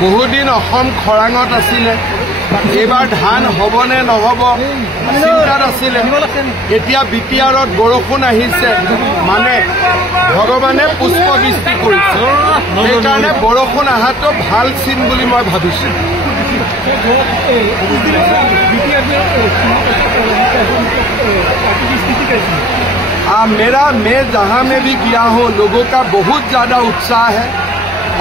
বহুদিন অসম খৰাঙত আছিলে এবাৰ ধান হবনে নহব চিন্তাত আছিলে এতিয়া বিটিআৰত বৰষুণ আহিছে মানে ভগৱানে পুষ্পবৃষ্টি কৰিছে সেইকাৰণে বৰষুণ অহাটো ভাল চিন বুলি মই ভাবিছো मेरा मैं जहाँ में भी गया हूँ लोगों का बहुत ज़्यादा उत्साह है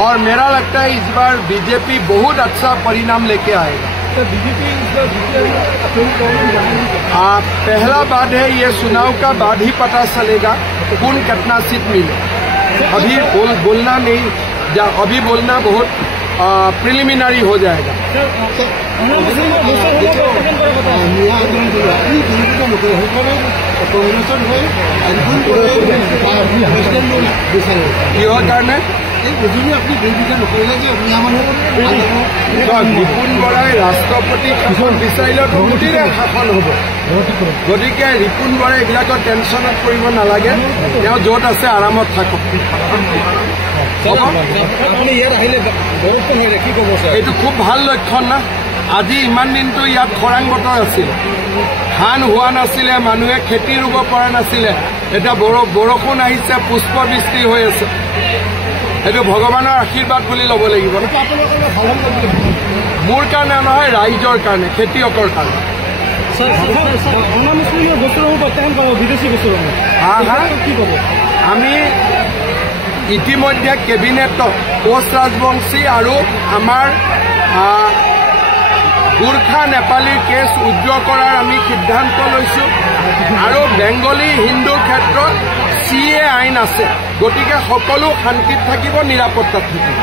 और मेरा लगता है इस बार बीजेपी बहुत अच्छा परिणाम लेके आएगा। पहला बात है ये चुनाव का बाद ही पता चलेगा कौन कितना सीट मिले अभी बोलना नहीं अभी बोलना बहुत प्रिलिमिनरी हो जाएगा। কিহৰ কাৰণে বিপুল বৰাই ৰাষ্ট্ৰপতি শাসন বিচাৰিলে বহুদিনে শাসন হ'ব গতিকে ৰিপুণ বৰাই এইবিলাকৰ টেনশ্যনত পৰিব নালাগে তেওঁ য'ত আছে আৰামত থাকক এইটো খুব ভাল লক্ষণ না আজি ইমান দিনটো ইয়াত খৰাং বতৰ আছিল ধান হোৱা নাছিলে মানুহে খেতি ৰুব পৰা নাছিলে এটা বৰষুণ আহিছে পুষ্পবৃষ্টি হৈ আছে এইটো ভগৱানৰ আশীৰ্বাদ বুলি ল'ব লাগিব মোৰ কাৰণে নহয় ৰাইজৰ কাৰণে খেতিয়কৰ কাৰণে আমি ইতিমধ্যে কেবিনেটত কোচ ৰাজবংশী আৰু আমাৰ গোৰ্খা নেপালীৰ কেছ উজ্জ্ব কৰাৰ আমি সিদ্ধান্ত লৈছো আৰু বেংগলী হিন্দুৰ ক্ষেত্ৰত CA আইন আছে গতিকে সকলো শান্তিত থাকিব নিৰাপত্তাত থাকিব।